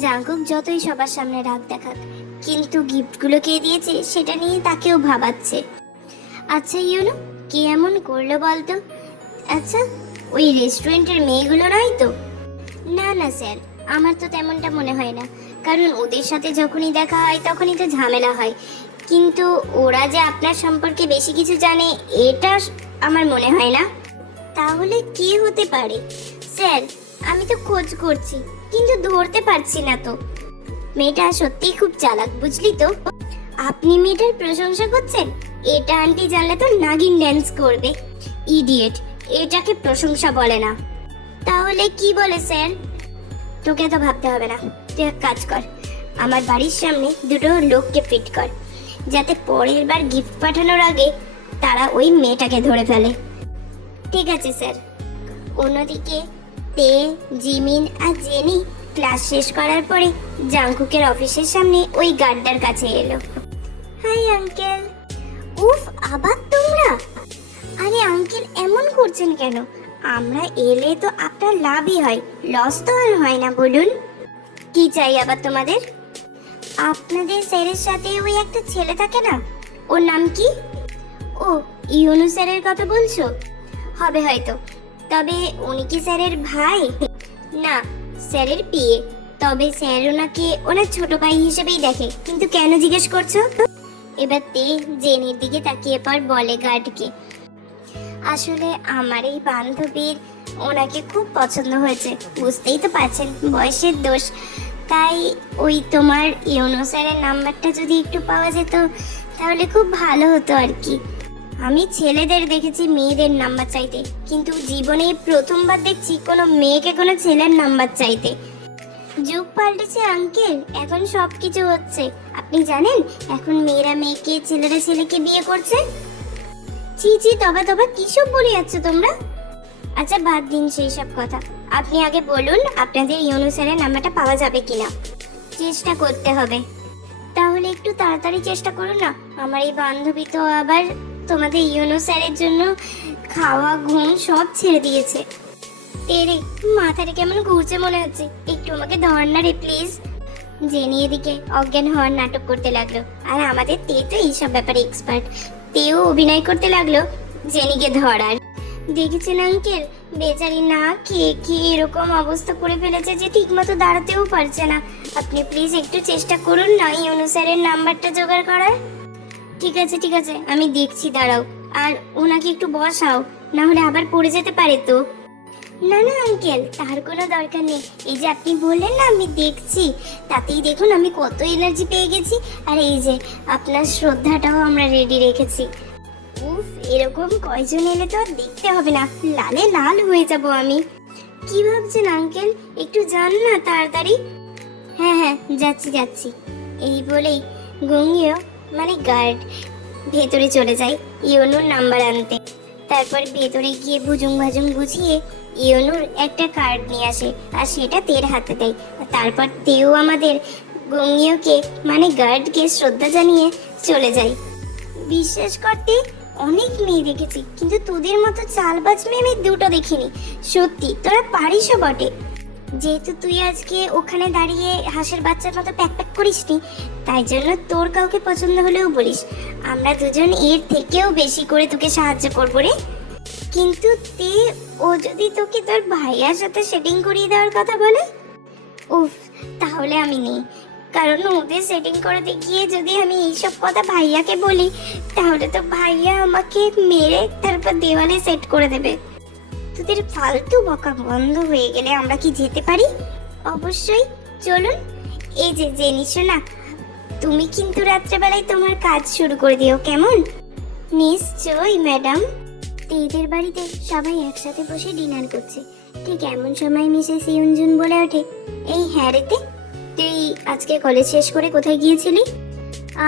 Jungkook যতই সবার সামনে রাগ দেখাক, কিন্তু গিফটগুলো কে দিয়েছে সেটা নিয়ে তাকেও ভাবাচ্ছে। আচ্ছা ইউনো, কে এমন করল বলতো? আচ্ছা ওই রেস্টুরেন্টের মেয়েগুলো নয় তো? না না, স্যার, আমার তো তেমনটা মনে হয় না। কারণ ওদের সাথে যখনই দেখা হয়, তখনই তো ঝামেলা হয়। কিন্তু ওরা যে আপনার সম্পর্কে বেশি কিছু জানে, এটা আমার মনে হয় না। তাহলে কে হতে পারে? স্যার, আমি তো খোঁজ করছি। কিন্তু ধরতে পারছি না তো। মেয়েটা সত্যিই খুব চালাক, বুঝলি তো? আপনি মেয়েটার প্রশংসা করছেন? এটা আন্টি জানলে তো নাগিন ড্যান্স করবে। ইডিয়েট এটাকে প্রশংসা বলে না। তাহলে কি বলে, স্যার? তোকে তো ভাবতে হবে না। তুই এক কাজ কর, আমার বাড়ির সামনে দুটো লোককে ফিট কর, যাতে পরের বার গিফট পাঠানোর আগে তারা ওই মেয়েটাকে ধরে ফেলে। ঠিক আছে, স্যার। অন্যদিকে তে, জিমিন আর জেনি ক্লাস শেষ করার পরে জাংকুকের অফিসের সামনে ওই গার্ডটার কাছে এলো। Hi, uncle. উফ, আবার তোমরা? আরে, আঙ্কেল, এমন করছেন কেন? আমরা এলে তো আপনার লাভই হয় লস তো আর হয় না, বলুন। কি চাই আবার তোমাদের? আপনাদের স্যারের সাথে ওই একটা ছেলে থাকে না, ওর নাম কি? ও, ইউনু স্যারের কথা বলছো? হবে হয়তো। তবে উনি কি স্যারের ভাই? না, স্যারের বিয়ে তবে স্যার ওনাকে ওনার ছোট ভাই হিসেবেই দেখে। কিন্তু কেন জিজ্ঞেস করছ? এবার তে জেনির দিকে তাকিয়ে পর বলে গার্ডকে। আসলে আমার এই বান্ধবীর ওনাকে খুব পছন্দ হয়েছে। বুঝতেই তো পারছেন, বয়সের দোষ। তাই ওই তোমার ইউনো স্যারের নাম্বারটা যদি একটু পাওয়া যেত, তাহলে খুব ভালো হতো আর কি। আমি ছেলেদের দেখেছি মেয়েদের নাম্বার চাইতে, কিন্তু জীবনে প্রথমবার দেখছি কোনো মেয়েকে কোনো ছেলের নাম্বার চাইতে। যুগ পাল্টেছে, আঙ্কেল। এখন সব কিছু হচ্ছে। আপনি জানেন, এখন মেয়েরা মেয়েকে, ছেলেরা ছেলেকে বিয়ে করছে? ছি ছি, তবে তবে কিসব বলে যাচ্ছ তোমরা? আচ্ছা বাদ দিন সেই সব কথা। আপনি আগে বলুন, আপনাদের এই অনুসারে নাম্বারটা পাওয়া যাবে কিনা। চেষ্টা করতে হবে। তাহলে একটু তাড়াতাড়ি চেষ্টা করুন না? আমার এই বান্ধবী তো আবার তোমাদের ইউনো স্যারের জন্য খাওয়া, ঘুম সব ছেড়ে দিয়েছে। তেরে মাথাটা কেমন ঘুরছে মনে হচ্ছে। একটু আমাকে ধর না রে, প্লিজ। জেনি এদিকে অজ্ঞান হওয়ার নাটক করতে লাগল। আর আমাদের তে তো এইসব ব্যাপারে এক্সপার্ট তেও অভিনয় করতে লাগল জেনিকে ধরার দেখেছেন আঙ্কেল, বেচারি না খেয়ে খেয়ে এরকম অবস্থা করে ফেলেছে যে ঠিকমতো দাঁড়াতেও পারছে না। আপনি প্লিজ একটু চেষ্টা করুন না এই অনুসারের নাম্বারটা জোগাড় করার। ঠিক আছে ঠিক আছে, আমি দেখছি, দাঁড়াও। আর ওনাকে একটু বসাও না হলে আবার পড়ে যেতে পারে তো। না না, আঙ্কেল, তার কোনো দরকার নেই। এই যে আপনি বললেন না, আমি দেখছি। তাতেই দেখুন আমি কত এনার্জি পেয়ে গেছি। আর এই যে, আপনার শ্রদ্ধাটাও আমরা রেডি রেখেছি। উফ, এরকম কয়জন এলে তো আর দেখতে হবে না। লালে লাল হয়ে যাব আমি। কি ভাবছেন, আঙ্কেল? একটু যান না, তাড়াতাড়ি। হ্যাঁ হ্যাঁ যাচ্ছি যাচ্ছি। এই বলেই গঙ্গিও মানে গার্ড ভেতরে চলে যায়, ইয়নুর নাম্বার আনতে। তারপর ভেতরে গিয়ে ভুজুং ভাজুং বুঝিয়ে ইয়নুর একটা কার্ড নিয়ে আসে, আর সেটা তের হাতে দেয়। তারপর তেও আমাদের গঙ্গিওকে মানে গার্ডকে শ্রদ্ধা জানিয়ে চলে যায়। বিশ্বাস করতে অনেক মেয়ে দেখেছি, কিন্তু তোদের মতো চালবাজ মেয়ে আমি দুটো দেখিনি। সত্যি, তোরা পারিসও বটে। যেহেতু তুই আজকে ওখানে দাঁড়িয়ে হাঁসের বাচ্চার মতো প্যাক প্যাক করিসনি, তাই জন্য তোর কাউকে পছন্দ হলেও বলিস। আমরা দুজন এর থেকেও বেশি করে তোকে সাহায্য করব রে। কিন্তু তে, ও যদি তোকে তোর ভাইয়ার সাথে সেটিং করিয়ে দেওয়ার কথা বলে? উফ, তাহলে আমি নেই। কারণ ওদের সেটিং করাতে গিয়ে যদি আমি এইসব কথা ভাইয়াকে বলি, তাহলে তো ভাইয়া আমাকে মেরে তারপর দেওয়ালে সেট করে দেবে। তোদের ফালতু বকা বন্ধ হয়ে গেলে আমরা কি যেতে পারি? অবশ্যই, চলুন। এই যে জেনিস না, তুমি কিন্তু রাত্রেবেলায় তোমার কাজ শুরু করে দিও, কেমন? নিশ্চয়ই, ম্যাডাম। তেদের বাড়িতে সবাই একসাথে বসে ডিনার করছে। ঠিক এমন সময় মিসেস ইউনজুন বলে ওঠে, এই হ্যারেতে তুই আজকে কলেজ শেষ করে কোথায় গিয়েছিলি?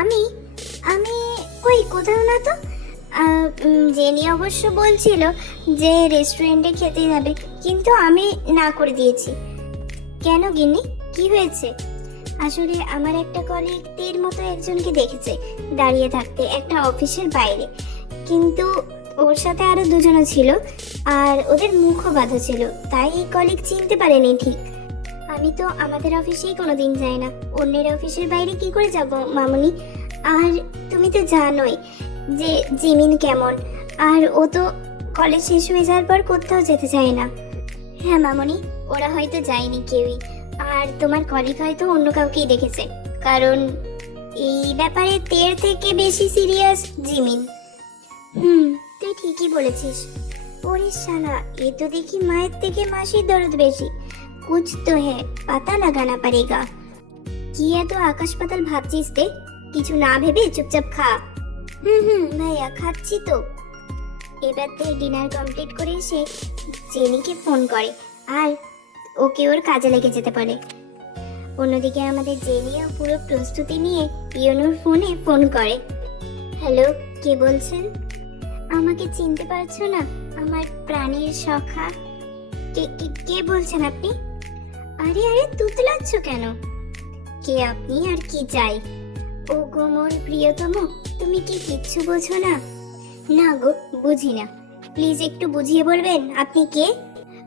আমি আমি, কই, কোথাও না তো? জেনি অবশ্য বলছিল যে রেস্টুরেন্টে খেতে যাবে কিন্তু আমি না করে দিয়েছি। কেন গিনি কি হয়েছে? আসলে আমার একটা কলিগ তীর মতো একজনকে দেখেছে দাঁড়িয়ে থাকতে, একটা অফিসের বাইরে। কিন্তু ওর সাথে আরও দুজনও ছিল, আর ওদের মুখও বাঁধা ছিল, তাই এই কলিগ চিনতে পারেনি ঠিক। আমি তো আমাদের অফিসেই কোনো দিন যাই না। অন্যের অফিসের বাইরে কি করে যাব, মামুনি? আর তুমি তো জানোই যে জিমিন কেমন? আর ও তো কলেজ শেষ হয়ে যাওয়ার পর কোথাও যেতে চায় না। হ্যাঁ মামনি, ওরা হয়তো যায়নি কেউই। আর তোমার কলিগ হয়তো অন্য কাউকেই দেখেছে। কারণ এই ব্যাপারে তের থেকে বেশি সিরিয়াস জিমিন। হুম, তুই ঠিকই বলেছিস। ওরে এ তো দেখি মায়ের থেকে মাসির দরদ বেশি। কুছ তো হে, পাতা লাগানা পারেগা। কি এত আকাশ পাতাল ভাবছিস তে? কিছু না ভেবে চুপচাপ খা। হুম হুম, ভাইয়া, খাচ্ছি তো। এবার থেকে ডিনার কমপ্লিট করে এসে জেনিকে ফোন করে, আর ওকে ওর কাজে লেগে যেতে পারে অন্যদিকে আমাদের জেনিও পুরো প্রস্তুতি নিয়ে ইয়নুর ফোনে ফোন করে। হ্যালো, কে বলছেন? আমাকে চিনতে পারছ না, আমার প্রাণীর সখা কে কে কে বলছেন আপনি? আরে আরে, তুতলাচ্ছ কেন? কে আপনি আর কি চাই? ও গো মোর প্রিয়তম তুমি কি কিচ্ছু বোঝো না? না গো, বুঝি না। প্লিজ একটু বুঝিয়ে বলবেন, আপনি কে?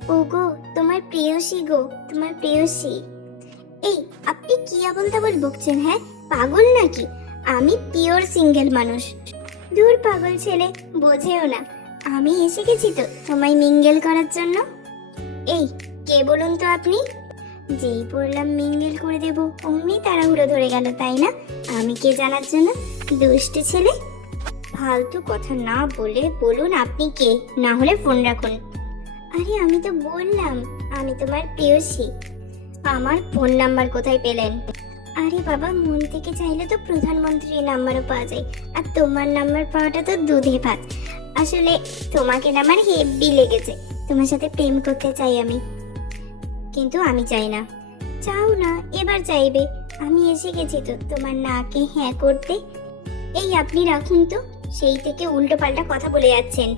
ও গো তোমার প্রেয়সী গো, তোমার প্রেয়সী। এই, আপনি কি আবল তাবল বকছেন হ্যাঁ? পাগল নাকি? আমি পিওর সিঙ্গেল মানুষ। দূর পাগল ছেলে, বোঝেও না। আমি এসে গেছি তো তোমায় মিঙ্গেল করার জন্য। এই, কে বলুন তো আপনি? যেই পড়লাম মিঙ্গেল করে দেব, অমনি তাড়াহুড়ো ধরে গেল, তাই না? আমি কে জানার জন্য? দুষ্টু ছেলে? ফালতু কথা না বলে বলুন আপনি কে? না হলে ফোন রাখুন। আরে, আমি তো বললাম, আমি তোমার প্রেয়সী আমার ফোন নাম্বার কোথায় পেলেন? আরে বাবা, মন থেকে চাইলে তো প্রধানমন্ত্রীর নাম্বারও পাওয়া যায়, আর তোমার নাম্বার পাওয়াটা তো দুধে ভাত। আসলে তোমাকে না আমার হেব্বি লেগেছে, তোমার সাথে প্রেম করতে চাই আমি। কিন্তু আমি চাই না। চাও না, এবার চাইবে। আমি এসে গেছি তো তোমার নাকে হ্যাঁ করতে। এই আপনি রাখুন তো। সেই থেকে উল্টো পাল্টা কথা বলে যাচ্ছেন।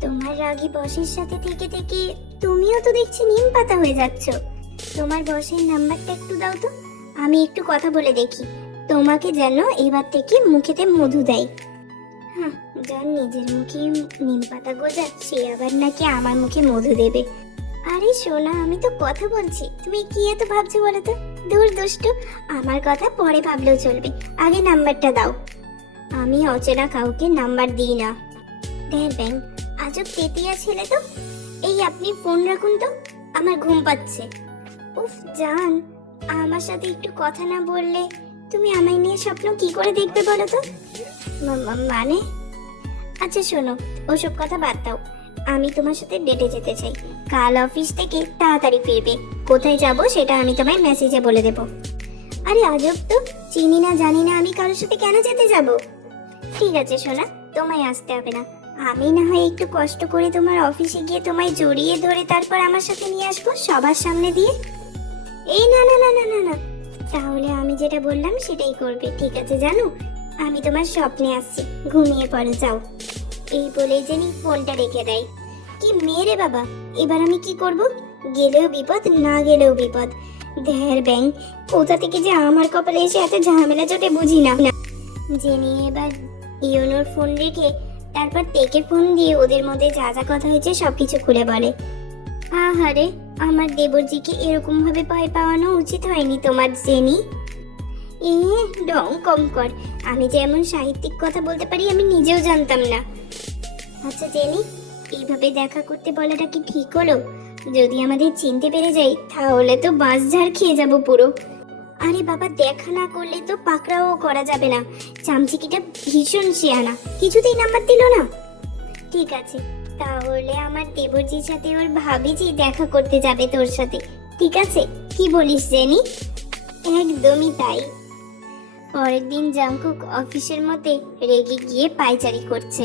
তোমার রাগী বসের সাথে থেকে থেকে তুমিও তো দেখছি নিম পাতা হয়ে যাচ্ছ। তোমার বসের নাম্বারটা একটু দাও তো। আমি একটু কথা বলে দেখি। তোমাকে যেন এবার থেকে মুখেতে মধু দেয়। হ্যাঁ যার নিজের মুখে নিম পাতা গোজা, সে আবার নাকি আমার মুখে মধু দেবে। আরে সোনা, আমি তো কথা বলছি। তুমি কি এত ভাবছ বলো তো? দূর দুষ্টু আমার কথা পরে ভাবলেও চলবে। আগে নাম্বারটা দাও। আমি অচেনা কাউকে নাম্বার দিই না। দেখ ব্যাং, আজব তেতিয়া ছেলে তো। এই আপনি ফোন রাখুন তো, আমার ঘুম পাচ্ছে। উফ, জান, আমার সাথে একটু কথা না বললে তুমি আমায় নিয়ে স্বপ্ন কি করে দেখবে বলো তো? মানে? আচ্ছা শোনো, ওসব কথা বাদ দাও। আমি তোমার সাথে ডেটে যেতে চাই। কাল অফিস থেকে তাড়াতাড়ি ফিরবে। কোথায় যাব সেটা আমি তোমায় মেসেজে বলে দেব। আরে আজব তো, চিনি না জানি না আমি কারোর সাথে কেন যেতে যাব? ঠিক আছে, সোনা, তোমায় আসতে হবে না। আমি না হয় একটু কষ্ট করে তোমার অফিসে গিয়ে তোমায় জড়িয়ে ধরে তারপর আমার সাথে নিয়ে আসব সবার সামনে দিয়ে। এই না না না না না না। তাহলে আমি যেটা বললাম সেটাই করবে, ঠিক আছে জানো? আমি তোমার স্বপ্নে আসছি, ঘুমিয়ে পড়ে, যাও। এই বলেই জেনি ফোনটা রেখে দেয়। কি মেরে বাবা, এবার আমি কি করব? গেলেও বিপদ, না গেলেও বিপদ। ধ্যার ব্যাং, কোথা থেকে যে আমার কপালে এসে এত ঝামেলা চটে বুঝি না। জেনি এবার ইওনোর ফোন রেখে তারপর তেকে ফোন দিয়ে ওদের মধ্যে যা যা কথা হয়েছে সব কিছু খুলে বলে। আহারে, আমার দেবরজিকে এরকমভাবে ভয় পাওয়ানো উচিত হয়নি তোমার, জেনি। এ, ডং কম কর। আমি যে এমন সাহিত্যিক কথা বলতে পারি, আমি নিজেও জানতাম না। আচ্ছা জেনি, এইভাবে দেখা করতে বলাটা কি ঠিক হলো? যদি আমাদের চিনতে পেরে যাই, তাহলে তো বাস ঝাড় খেয়ে যাব পুরো। আরে বাবা, দেখা না করলে তো পাকড়াও করা যাবে না। চামচিকিটা ভীষণ শিয়ানা কিছুতেই নাম্বার দিল না। ঠিক আছে, তাহলে আমার দেবরজির সাথে ওর ভাবিজি দেখা করতে যাবে তোর সাথে। ঠিক আছে, কি বলিস, জেনি? একদমই তাই। পরের দিন জাংকুক অফিসের মধ্যে রেগে গিয়ে পায়চারি করছে।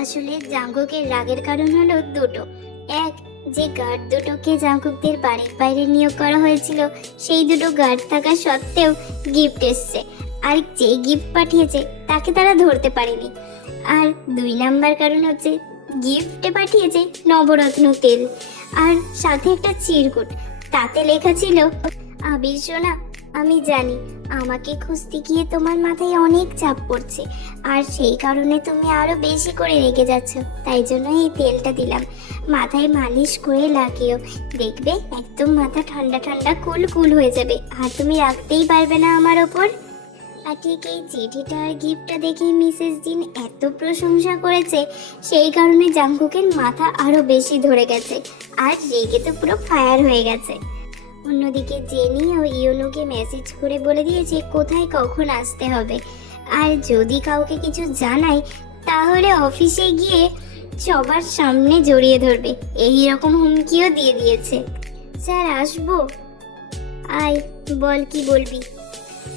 আসলে জাংকুকের রাগের কারণ হলো দুটো। এক যে গার্ড দুটোকে জাংকুকদের বাড়ির বাইরে নিয়োগ করা হয়েছিল, সেই দুটো গার্ড থাকা সত্ত্বেও গিফট এসছে। আর যে গিফট পাঠিয়েছে, তাকে তারা ধরতে পারেনি। আর দুই নাম্বার কারণ হচ্ছে, গিফটে পাঠিয়েছে নবরত্ন তেল। আর সাথে একটা চিরকুট, তাতে লেখা ছিল, আবির সোনা, আমি জানি আমাকে খুঁজতে গিয়ে তোমার মাথায় অনেক চাপ পড়ছে। আর সেই কারণে তুমি আরও বেশি করে রেগে যাচ্ছ। তাই জন্য এই তেলটা দিলাম। মাথায় মালিশ করে লাগিও। দেখবে একদম মাথা ঠান্ডা ঠান্ডা কুল কুল হয়ে যাবে। আর তুমি রাখতেই পারবে না আমার ওপর। আর ঠিক এই চিঠিটা আর গিফটটা দেখে মিসেস দিন এত প্রশংসা করেছে, সেই কারণে জাঙ্কুকের মাথা আরও বেশি ধরে গেছে। আর রেগে তো পুরো ফায়ার হয়ে গেছে। অন্যদিকে জেনি ও ইউনুকে মেসেজ করে বলে দিয়েছে কোথায় কখন আসতে হবে। আর যদি কাউকে কিছু জানাই তাহলে অফিসে গিয়ে সবার সামনে জড়িয়ে ধরবে। এই রকম হুমকিও দিয়ে দিয়েছে। স্যার, আসব? আয়, বল কি বলবি?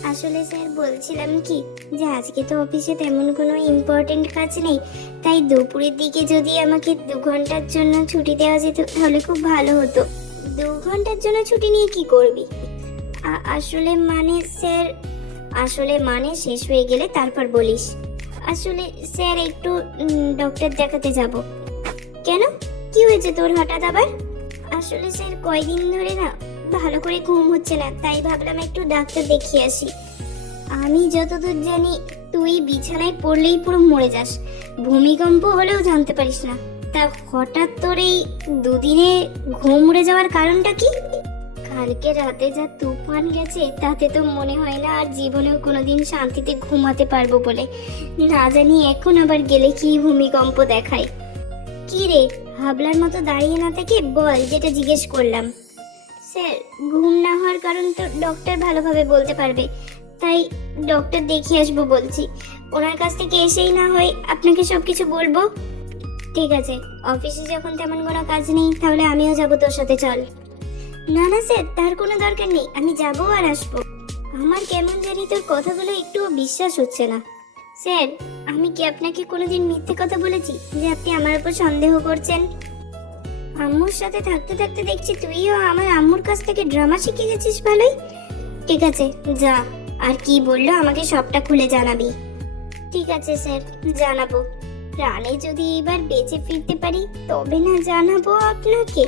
আসলে স্যার, বলছিলাম কি যে আজকে তো অফিসে তেমন কোনো ইম্পর্টেন্ট কাজ নেই। তাই দুপুরের দিকে যদি আমাকে দু ঘণ্টার জন্য ছুটি দেওয়া যেত, তাহলে খুব ভালো হতো। দু ঘণ্টার জন্য ছুটি নিয়ে কি করবি? আসলে মানে স্যার, আসলে মানে শেষ হয়ে গেলে তারপর বলিস। আসলে স্যার, একটু ডক্টর দেখাতে যাব। কেন? কি হয়েছে তোর হঠাৎ আবার? আসলে স্যার, কয়দিন ধরে না ভালো করে ঘুম হচ্ছে না, তাই ভাবলাম একটু ডাক্তার দেখিয়ে আসি। আমি যতদূর জানি, তুই বিছানায় পড়লেই পুরো মরে যাস। ভূমিকম্প হলেও জানতে পারিস না। তা হঠাৎ তোর এই দুদিনে ঘুম উড়ে যাওয়ার কারণটা কি? কালকে রাতে যা তুফান গেছে, তাতে তো মনে হয় না আর জীবনেও কোনোদিন শান্তিতে ঘুমাতে পারব বলে। না জানি এখন আবার গেলে কি ভূমিকম্প দেখায়। কি রে, হাবলার মতো দাঁড়িয়ে না থেকে বল, যেটা জিজ্ঞেস করলাম। স্যার, ঘুম না হওয়ার কারণ তো ডক্টর ভালোভাবে বলতে পারবে। তাই ডক্টর দেখিয়ে আসব বলছি। ওনার কাছ থেকে এসেই না হয় আপনাকে সব কিছু বলব। ঠিক আছে, অফিসে যখন তেমন কোনো কাজ নেই, তাহলে আমিও যাব তোর সাথে, চল। না না, স্যার, তার কোনো দরকার নেই, আমি যাব আর আসব। আমার কেমন জানি তোর কথাগুলো একটুও বিশ্বাস হচ্ছে না। স্যার, আমি কি আপনাকে কোনোদিন মিথ্যে কথা বলেছি যে আপনি আমার উপর সন্দেহ করছেন? আম্মুর সাথে থাকতে থাকতে দেখছি তুইও আমার আম্মুর কাছ থেকে ড্রামা শিখে গেছিস ভালোই। ঠিক আছে, যা, আর কি বলল আমাকে সবটা খুলে জানাবি। ঠিক আছে, স্যার, জানাব। প্রাণে যদি এবার বেঁচে ফিরতে পারি তবে না জানাব আপনাকে।